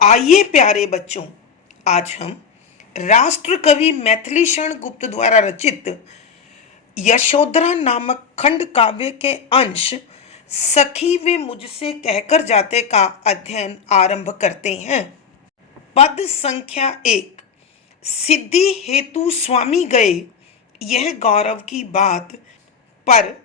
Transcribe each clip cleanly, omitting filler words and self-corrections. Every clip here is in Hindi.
आइए प्यारे बच्चों, आज हम राष्ट्र कवि मैथिली शरण गुप्त द्वारा रचित यशोधरा नामक खंड काव्य के अंश सखी वे मुझसे कहकर जाते का अध्ययन आरंभ करते हैं। पद संख्या 1। सिद्धि हेतु स्वामी गए, यह गौरव की बात, पर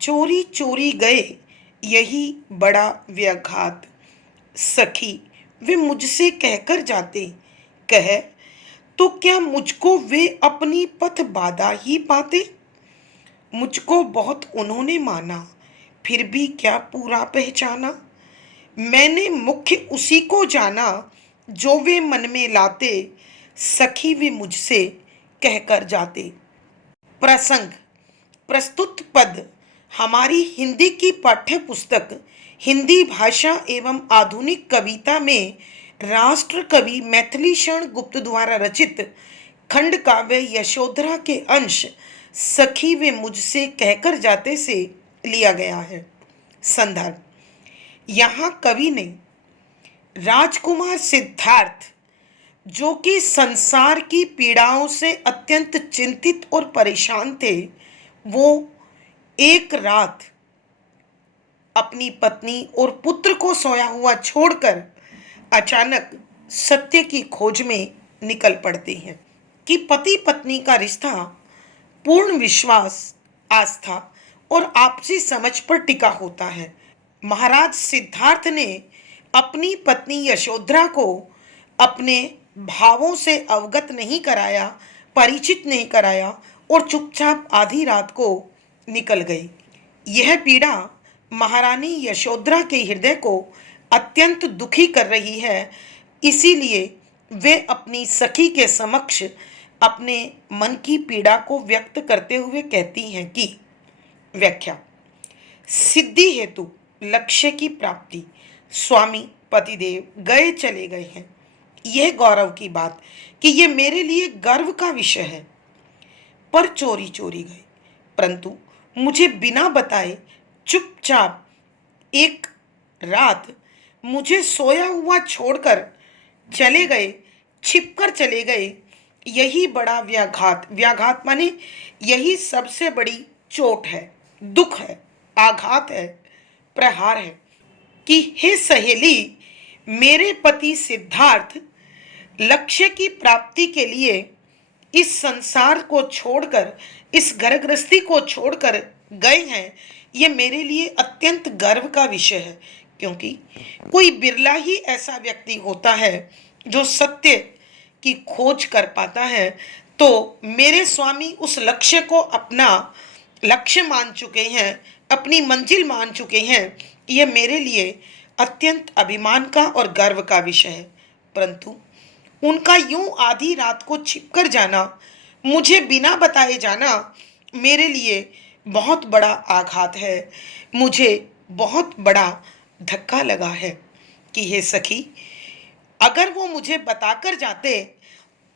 चोरी चोरी गए, यही बड़ा व्याघात। सखी वे मुझसे कहकर जाते, कह तो क्या मुझको वे अपनी पथ बाधा ही पाते। मुझको बहुत उन्होंने माना, फिर भी क्या पूरा पहचाना। मैंने मुख्य उसी को जाना, जो वे मन में लाते, सखी वे मुझसे कहकर जाते। प्रसंग। प्रस्तुत पद हमारी हिंदी की पाठ्य पुस्तक हिंदी भाषा एवं आधुनिक कविता में राष्ट्र कवि मैथिली शरण गुप्त द्वारा रचित खंड काव्य यशोधरा के अंश सखी वे मुझसे कहकर जाते से लिया गया है। संदर्भ। यहाँ कवि ने राजकुमार सिद्धार्थ, जो कि संसार की पीड़ाओं से अत्यंत चिंतित और परेशान थे, वो एक रात अपनी पत्नी और पुत्र को सोया हुआ छोड़कर अचानक सत्य की खोज में निकल पड़ते हैं कि पति पत्नी का रिश्ता पूर्ण विश्वास, आस्था और आपसी समझ पर टिका होता है। महाराज सिद्धार्थ ने अपनी पत्नी यशोधरा को अपने भावों से अवगत नहीं कराया, परिचित नहीं कराया और चुपचाप आधी रात को निकल गए। यह पीड़ा महारानी यशोधरा के हृदय को अत्यंत दुखी कर रही है, इसीलिए वे अपनी सखी के समक्ष अपने मन की पीड़ा को व्यक्त करते हुए कहती हैं कि व्याख्या। सिद्धि हेतु लक्ष्य की प्राप्ति स्वामी पतिदेव गए चले गए हैं। यह गौरव की बात कि यह मेरे लिए गर्व का विषय है, पर चोरी चोरी गए, परंतु मुझे बिना बताए चुपचाप एक रात मुझे सोया हुआ छोड़कर चले गए, छिपकर चले गए, यही बड़ा व्याघात। व्याघात माने यही सबसे बड़ी चोट है, दुख है, आघात है, प्रहार है कि हे सहेली, मेरे पति सिद्धार्थ लक्ष्य की प्राप्ति के लिए इस संसार को छोड़कर, इस घरगृहस्थी को छोड़कर गए हैं। ये मेरे लिए अत्यंत गर्व का विषय है, क्योंकि कोई बिरला ही ऐसा व्यक्ति होता है जो सत्य की खोज कर पाता है। तो मेरे स्वामी उस लक्ष्य को अपना लक्ष्य मान चुके हैं, अपनी मंजिल मान चुके हैं। यह मेरे लिए अत्यंत अभिमान का और गर्व का विषय है, परंतु उनका यूं आधी रात को छिपकर जाना, मुझे बिना बताए जाना, मेरे लिए बहुत बड़ा आघात है। मुझे बहुत बड़ा धक्का लगा है कि हे सखी, अगर वो मुझे बताकर जाते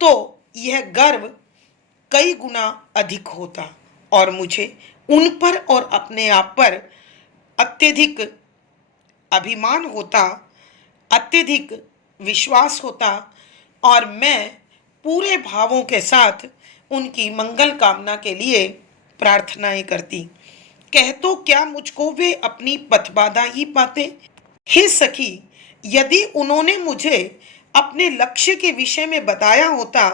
तो यह गर्व कई गुना अधिक होता और मुझे उन पर और अपने आप पर अत्यधिक अभिमान होता, अत्यधिक विश्वास होता और मैं पूरे भावों के साथ उनकी मंगल कामना के लिए प्रार्थनाएं करती। कह तो क्या मुझको वे अपनी पथबाधा ही पाते। हे सखी, यदि उन्होंने मुझे अपने लक्ष्य के विषय में बताया होता,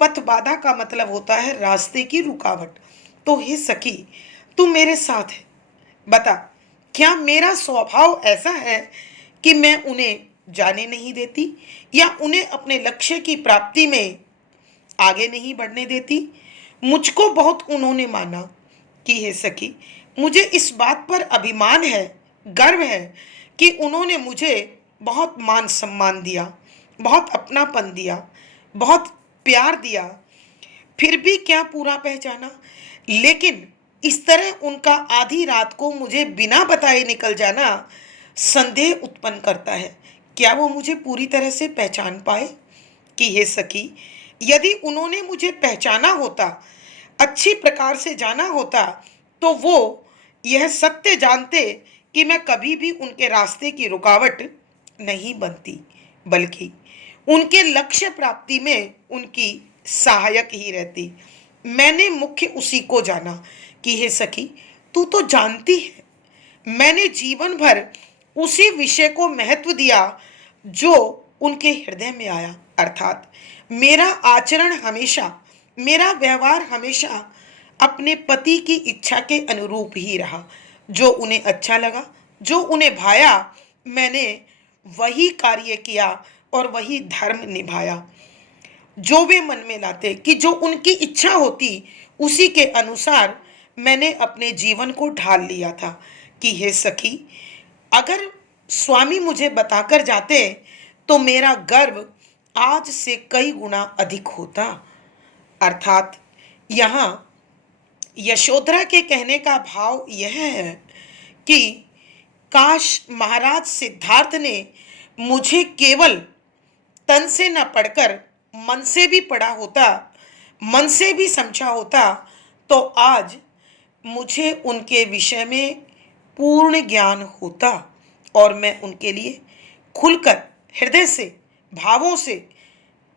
पथबाधा का मतलब होता है रास्ते की रुकावट, तो हे सखी तू मेरे साथ है, बता क्या मेरा स्वभाव ऐसा है कि मैं उन्हें जाने नहीं देती या उन्हें अपने लक्ष्य की प्राप्ति में आगे नहीं बढ़ने देती। मुझको बहुत उन्होंने माना कि हे सखी, मुझे इस बात पर अभिमान है, गर्व है कि उन्होंने मुझे बहुत मान सम्मान दिया, बहुत अपनापन दिया, बहुत प्यार दिया, फिर भी क्या पूरा पहचाना। लेकिन इस तरह उनका आधी रात को मुझे बिना बताए निकल जाना संदेह उत्पन्न करता है, क्या वो मुझे पूरी तरह से पहचान पाए। कि हे सखी, यदि उन्होंने मुझे पहचाना होता, अच्छी प्रकार से जाना होता, तो वो यह सत्य जानते कि मैं कभी भी उनके रास्ते की रुकावट नहीं बनती, बल्कि उनके लक्ष्य प्राप्ति में उनकी सहायक ही रहती। मैंने मुख्य उसी को जाना कि हे सखी, तू तो जानती है मैंने जीवन भर उसी विषय को महत्व दिया जो उनके हृदय में आया, अर्थात मेरा आचरण हमेशा, मेरा व्यवहार हमेशा अपने पति की इच्छा के अनुरूप ही रहा। जो उन्हें अच्छा लगा, जो उन्हें भाया, मैंने वही कार्य किया और वही धर्म निभाया। जो वे मन में लाते कि जो उनकी इच्छा होती उसी के अनुसार मैंने अपने जीवन को ढाल लिया था कि हे सखी, अगर स्वामी मुझे बताकर जाते तो मेरा गर्व आज से कई गुना अधिक होता। अर्थात यहाँ यशोधरा के कहने का भाव यह है कि काश महाराज सिद्धार्थ ने मुझे केवल तन से न पढ़कर मन से भी पढ़ा होता, मन से भी समझा होता, तो आज मुझे उनके विषय में पूर्ण ज्ञान होता और मैं उनके लिए खुलकर हृदय से, भावों से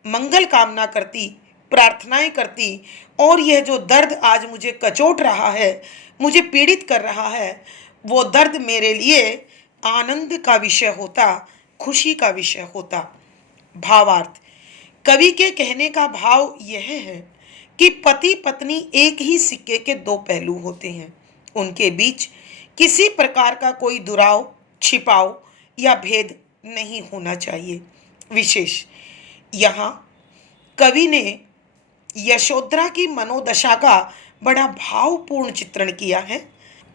मंगल कामना करती, प्रार्थनाएं करती। और यह जो दर्द आज मुझे कचोट रहा है, मुझे पीड़ित कर रहा है, वो दर्द मेरे लिए आनंद का विषय होता, खुशी का विषय होता। भावार्थ, कवि के कहने का भाव यह है कि पति पत्नी एक ही सिक्के के दो पहलू होते हैं। उनके बीच किसी प्रकार का कोई दुराव, छिपाव या भेद नहीं होना चाहिए। विशेष यहाँ कवि ने यशोधरा की मनोदशा का बड़ा भावपूर्ण चित्रण किया है।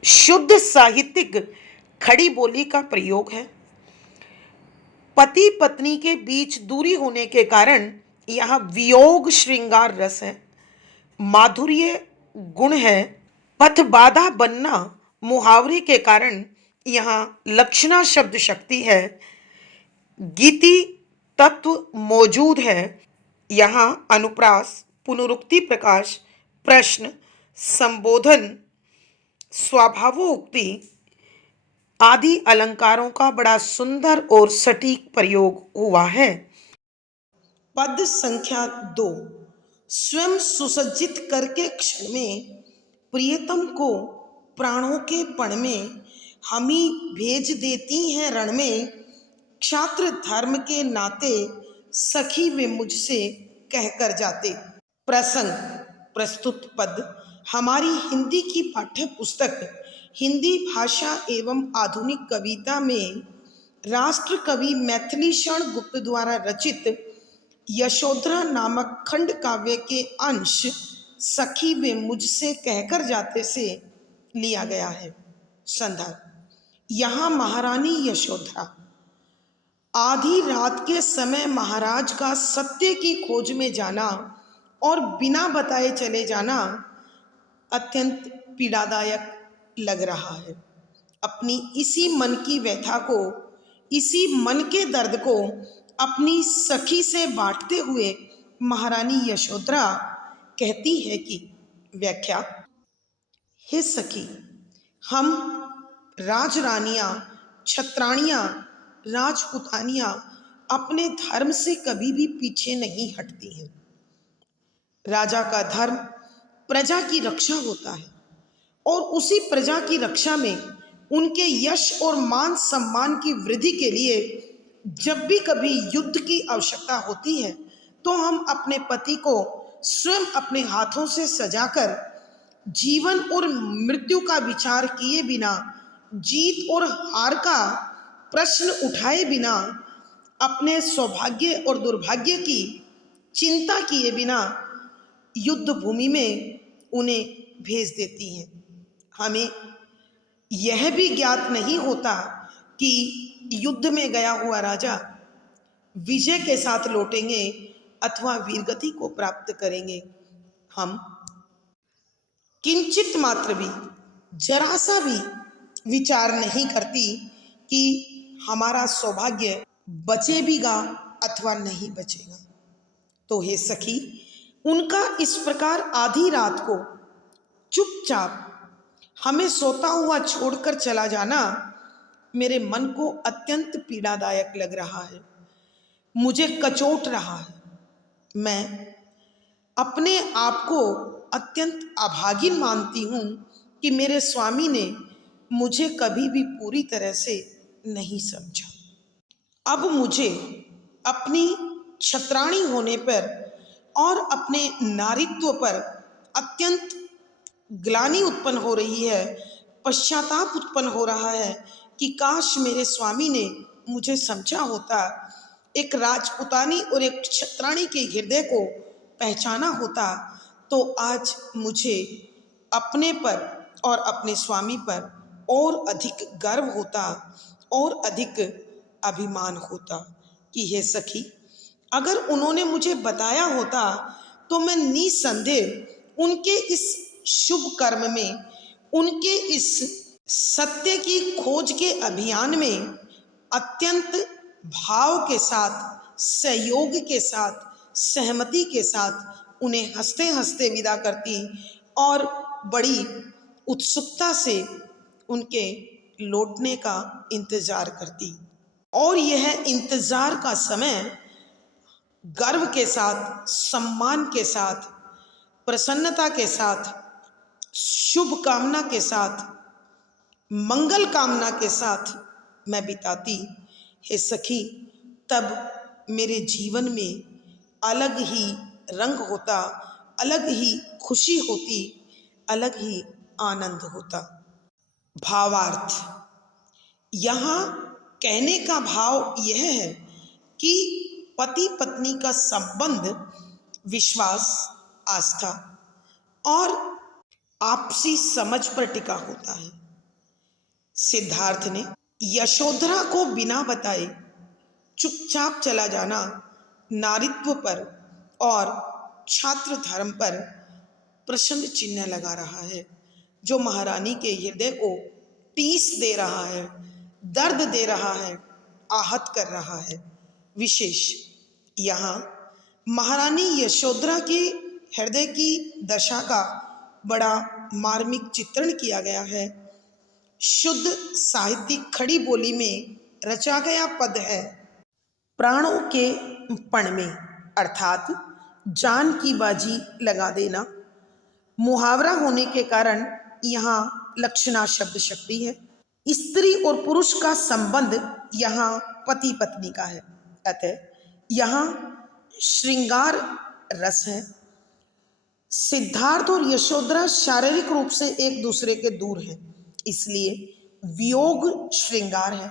शुद्ध साहित्यिक खड़ी बोली का प्रयोग है। पति पत्नी के बीच दूरी होने के कारण यहाँ वियोग श्रृंगार रस है, माधुर्य गुण है। पथ बाधा बनना मुहावरे के कारण यहाँ लक्षणा शब्द शक्ति है, गीति तत्व मौजूद है। यहाँ अनुप्रास, पुनरुक्ति प्रकाश, प्रश्न, संबोधन, स्वाभावोक्ति आदि अलंकारों का बड़ा सुंदर और सटीक प्रयोग हुआ है। पद संख्या 2। स्वयं सुसज्जित करके क्षण में प्रियतम को प्राणों के पण में हमी भेज देती हैं रण में। क्षात्र धर्म के नाते सखी वे मुझसे कहकर जाते। प्रसंग प्रस्तुत पद हमारी हिंदी की पाठ्य पुस्तक हिंदी भाषा एवं आधुनिक कविता में राष्ट्र कवि मैथिली शरण गुप्त द्वारा रचित यशोधरा नामक खंड काव्य के अंश सखी वे मुझसे कहकर जाते से लिया गया है। संदर्भ, यहाँ महारानी यशोधरा आधी रात के समय महाराज का सत्य की खोज में जाना और बिना बताए चले जाना अत्यंत पीड़ादायक लग रहा है। अपनी इसी मन की व्यथा को, इसी मन के दर्द को अपनी सखी से बांटते हुए महारानी यशोधरा कहती है कि व्याख्या, हे सखी, हम राजरानियां, छत्राणियां, राजपुतानियां अपने धर्म से कभी भी पीछे नहीं हटती हैं। राजा का धर्म प्रजा की रक्षा होता है और उसी प्रजा की रक्षा में उनके यश और मान सम्मान की वृद्धि के लिए जब भी कभी युद्ध की आवश्यकता होती है तो हम अपने पति को स्वयं अपने हाथों से सजाकर जीवन और मृत्यु का विचार किए बिना, जीत और हार का प्रश्न उठाए बिना, अपने सौभाग्य और दुर्भाग्य की चिंता किए बिना युद्ध भूमि में उन्हें भेज देती हैं। हमें यह भी ज्ञात नहीं होता कि युद्ध में गया हुआ राजा विजय के साथ लौटेंगे अथवा वीरगति को प्राप्त करेंगे। हम किंचित मात्र भी, जरा सा भी विचार नहीं करती कि हमारा सौभाग्य बचेगा अथवा नहीं बचेगा। तो हे सखी, उनका इस प्रकार आधी रात को चुपचाप हमें सोता हुआ छोड़कर चला जाना मेरे मन को अत्यंत पीड़ादायक लग रहा है। मुझे कचोट रहा है। मैं अपने आप को अत्यंत अभागिन मानती हूँ कि मेरे स्वामी ने मुझे कभी भी पूरी तरह से नहीं समझा। अब मुझे अपनी छत्राणी होने पर और अपने नारीत्व पर अत्यंत ग्लानि उत्पन्न हो रही है, पश्चाताप उत्पन्न हो रहा है कि काश मेरे स्वामी ने मुझे समझा होता, एक राजपुतानी और एक छत्राणी के हृदय को पहचाना होता, तो आज मुझे अपने पर और अपने स्वामी पर और अधिक गर्व होता और अधिक अभिमान होता कि हे सखी, अगर उन्होंने मुझे बताया होता तो मैं निसंदेह उनके इस शुभ कर्म में, उनके इस सत्य की खोज के अभियान में अत्यंत भाव के साथ, सहयोग के साथ, सहमति के साथ उन्हें हंसते हंसते विदा करती और बड़ी उत्सुकता से उनके लौटने का इंतजार करती। और यह इंतजार का समय गर्व के साथ, सम्मान के साथ, प्रसन्नता के साथ, शुभ कामना के साथ, मंगल कामना के साथ मैं बिताती। हे सखी, तब मेरे जीवन में अलग ही रंग होता, अलग ही खुशी होती, अलग ही आनंद होता। भावार्थ, यहाँ कहने का भाव यह है कि पति पत्नी का संबंध विश्वास, आस्था और आपसी समझ पर टिका होता है। सिद्धार्थ ने यशोधरा को बिना बताए चुपचाप चला जाना नारीत्व पर और छात्र धर्म पर प्रश्न चिन्ह लगा रहा है, जो महारानी के हृदय को टीस दे रहा है, दर्द दे रहा है, आहत कर रहा है। विशेष यहाँ महारानी यशोधरा के हृदय की दशा का बड़ा मार्मिक चित्रण किया गया है। शुद्ध साहित्यिक खड़ी बोली में रचा गया पद है, प्राणों के पण में, अर्थात जान की बाजी लगा देना। मुहावरा होने के कारण यहाँ लक्षणा शब्द शक्ति है। स्त्री और पुरुष का संबंध यहाँ पति पत्नी का है, अतः यहाँ श्रृंगार रस है। सिद्धार्थ और यशोधरा शारीरिक रूप से एक दूसरे के दूर हैं, इसलिए वियोग श्रृंगार है,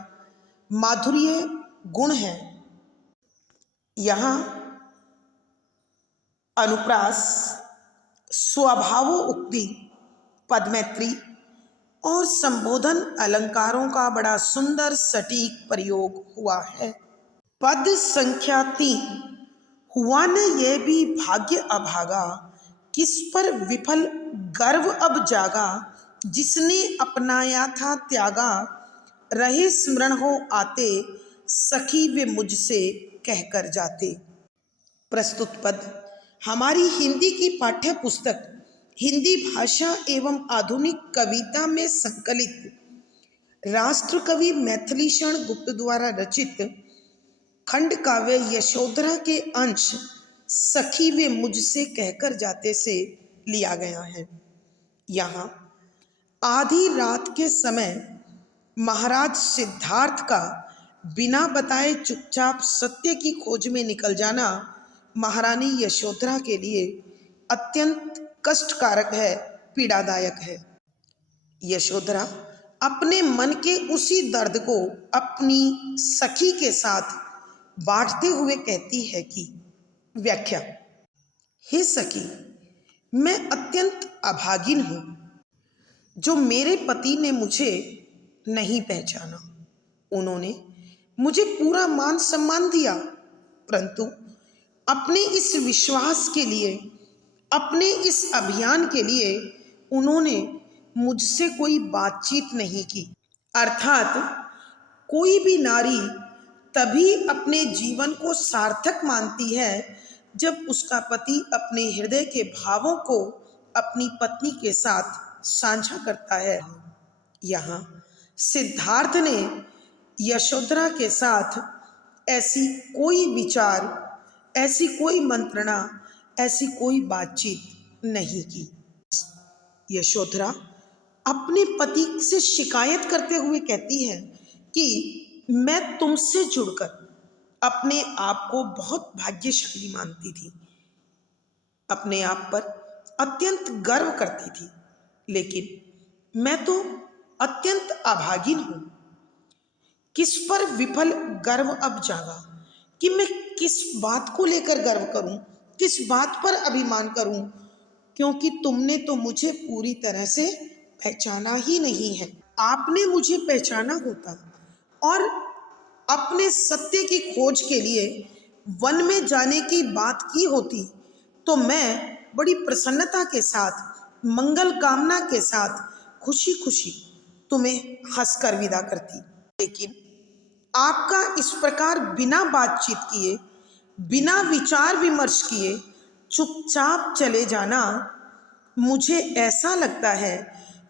माधुर्य गुण है। यहाँ अनुप्रास, स्वभावो उक्ति, पदमैत्री और संबोधन अलंकारों का बड़ा सुंदर सटीक प्रयोग हुआ है। पद संख्या 3, हुआ न ये भी भाग्य अभागा, किस पर विफल गर्व अब जागा, जिसने अपनाया था त्यागा, रहे स्मरण हो आते, सखी वे मुझसे कहकर जाते। प्रस्तुत पद हमारी हिंदी की पाठ्य पुस्तक हिंदी भाषा एवं आधुनिक कविता में संकलित राष्ट्रकवि मैथिलीशरण गुप्त द्वारा रचित खंड काव्य यशोधरा के अंश सखी वे मुझसे कहकर जाते से लिया गया है। यहाँ आधी रात के समय महाराज सिद्धार्थ का बिना बताए चुपचाप सत्य की खोज में निकल जाना महारानी यशोधरा के लिए अत्यंत कष्टकारक है, पीड़ादायक है। यशोधरा अपने मन के उसी दर्द को अपनी सखी के साथ बांटते हुए कहती है कि व्याख्या, हे सखी, मैं अत्यंत अभागिन हूँ जो मेरे पति ने मुझे नहीं पहचाना। उन्होंने मुझे पूरा मान सम्मान दिया, परंतु अपने इस विश्वास के लिए, अपने इस अभियान के लिए उन्होंने मुझसे कोई बातचीत नहीं की। अर्थात कोई भी नारी तभी अपने जीवन को सार्थक मानती है जब उसका पति अपने हृदय के भावों को अपनी पत्नी के साथ साझा करता है। यहाँ सिद्धार्थ ने यशोधरा के साथ ऐसी कोई विचार, ऐसी कोई मंत्रणा, ऐसी कोई बातचीत नहीं की। यशोधरा अपने पति से शिकायत करते हुए कहती है कि मैं तुमसे जुड़कर अपने आप को बहुत भाग्यशाली मानती थी, अपने आप पर अत्यंत गर्व करती थी, लेकिन मैं तो अत्यंत अभागिन हूं। किस पर विफल गर्व अब जागा कि मैं किस बात को लेकर गर्व करूं, किस बात पर अभिमान करूं, क्योंकि तुमने तो मुझे पूरी तरह से पहचाना ही नहीं है। आपने मुझे पहचाना होता और अपने सत्य की खोज के लिए वन में जाने की बात की होती तो मैं बड़ी प्रसन्नता के साथ, मंगल कामना के साथ खुशी खुशी तुम्हें हंसकर विदा करती। लेकिन आपका इस प्रकार बिना बातचीत किए, बिना विचार विमर्श किए चुपचाप चले जाना, मुझे ऐसा लगता है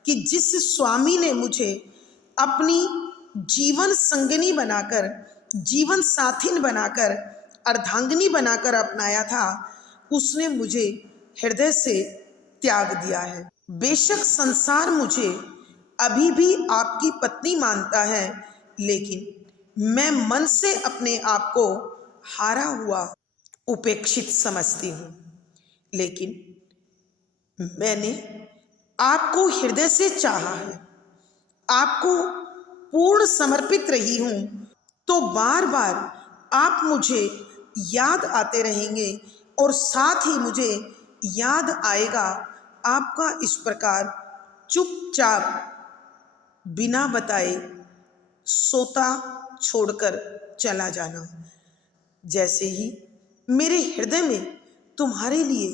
कि जिस स्वामी ने मुझे अपनी जीवन संगनी बनाकर, जीवन साथिन बनाकर, अर्धांगिनी बनाकर अपनाया था, उसने मुझे हृदय से त्याग दिया है। बेशक संसार मुझे अभी भी आपकी पत्नी मानता है, लेकिन मैं मन से अपने आप को हारा हुआ, उपेक्षित समझती हूँ। लेकिन मैंने आपको हृदय से चाहा है, आपको पूर्ण समर्पित रही हूं, तो बार बार आप मुझे याद आते रहेंगे और साथ ही मुझे याद आएगा आपका इस प्रकार चुपचाप बिना बताए सोता छोड़कर चला जाना। जैसे ही मेरे हृदय में तुम्हारे लिए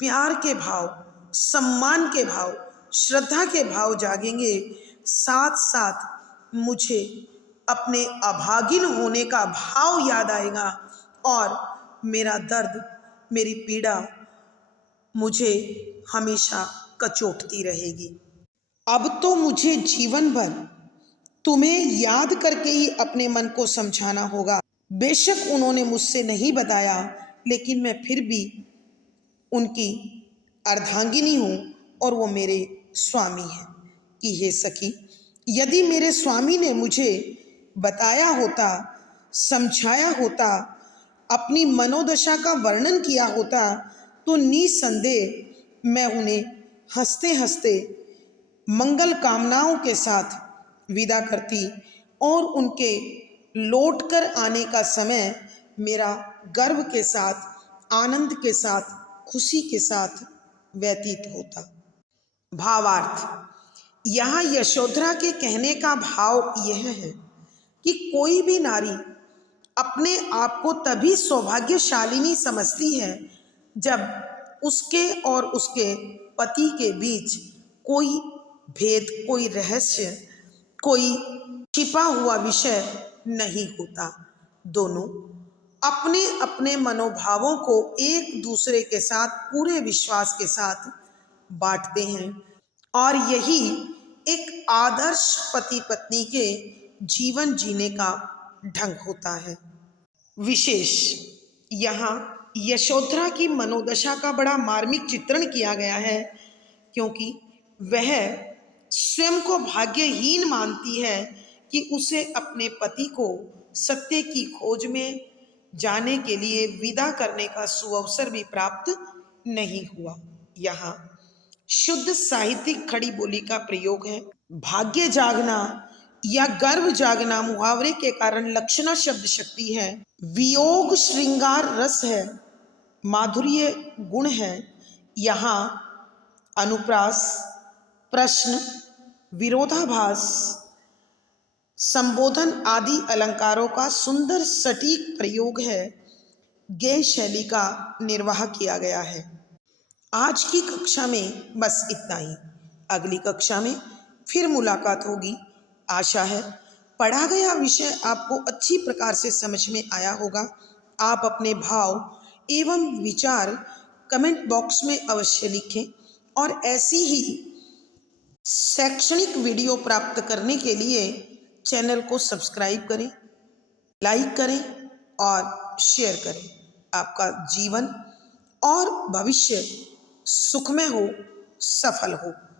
प्यार के भाव, सम्मान के भाव, श्रद्धा के भाव जागेंगे, साथ साथ मुझे अपने अभागिन होने का भाव याद आएगा और मेरा दर्द, मेरी पीड़ा मुझे हमेशा कचोटती रहेगी। अब तो मुझे जीवन भर तुम्हें याद करके ही अपने मन को समझाना होगा। बेशक उन्होंने मुझसे नहीं बताया, लेकिन मैं फिर भी उनकी अर्धांगिनी हूँ और वो मेरे स्वामी हैं। कि हे सखी, यदि मेरे स्वामी ने मुझे बताया होता, समझाया होता, अपनी मनोदशा का वर्णन किया होता, तो निसंदेह मैं उन्हें हंसते हंसते मंगल कामनाओं के साथ विदा करती और उनके लौट कर आने का समय मेरा गर्व के साथ, आनंद के साथ, खुशी के साथ व्यतीत होता। भावार्थ, यहाँ यशोधरा के कहने का भाव यह है कि कोई भी नारी अपने आप को तभी सौभाग्यशालिनी समझती है जब उसके और उसके पति के बीच कोई भेद, कोई रहस्य, कोई छिपा हुआ विषय नहीं होता। दोनों अपने अपने मनोभावों को एक दूसरे के साथ पूरे विश्वास के साथ बांटते हैं और यही एक आदर्श पति पत्नी के जीवन जीने का ढंग होता है। विशेष यहाँ यशोधरा की मनोदशा का बड़ा मार्मिक चित्रण किया गया है, क्योंकि वह स्वयं को भाग्यहीन मानती है कि उसे अपने पति को सत्य की खोज में जाने के लिए विदा करने का सुअवसर भी प्राप्त नहीं हुआ। यहाँ शुद्ध साहित्यिक खड़ी बोली का प्रयोग है। भाग्य जागना या गर्व जागना मुहावरे के कारण लक्षणा शब्द शक्ति है। वियोग श्रृंगार रस है, माधुर्य गुण है। यहाँ अनुप्रास, प्रश्न, विरोधाभास, संबोधन आदि अलंकारों का सुंदर सटीक प्रयोग है। गेय शैली का निर्वाह किया गया है। आज की कक्षा में बस इतना ही। अगली कक्षा में फिर मुलाकात होगी। आशा है पढ़ा गया विषय आपको अच्छी प्रकार से समझ में आया होगा। आप अपने भाव एवं विचार कमेंट बॉक्स में अवश्य लिखें और ऐसी ही शैक्षणिक वीडियो प्राप्त करने के लिए चैनल को सब्सक्राइब करें, लाइक करें और शेयर करें। आपका जीवन और भविष्य सुखमय हो, सफल हो।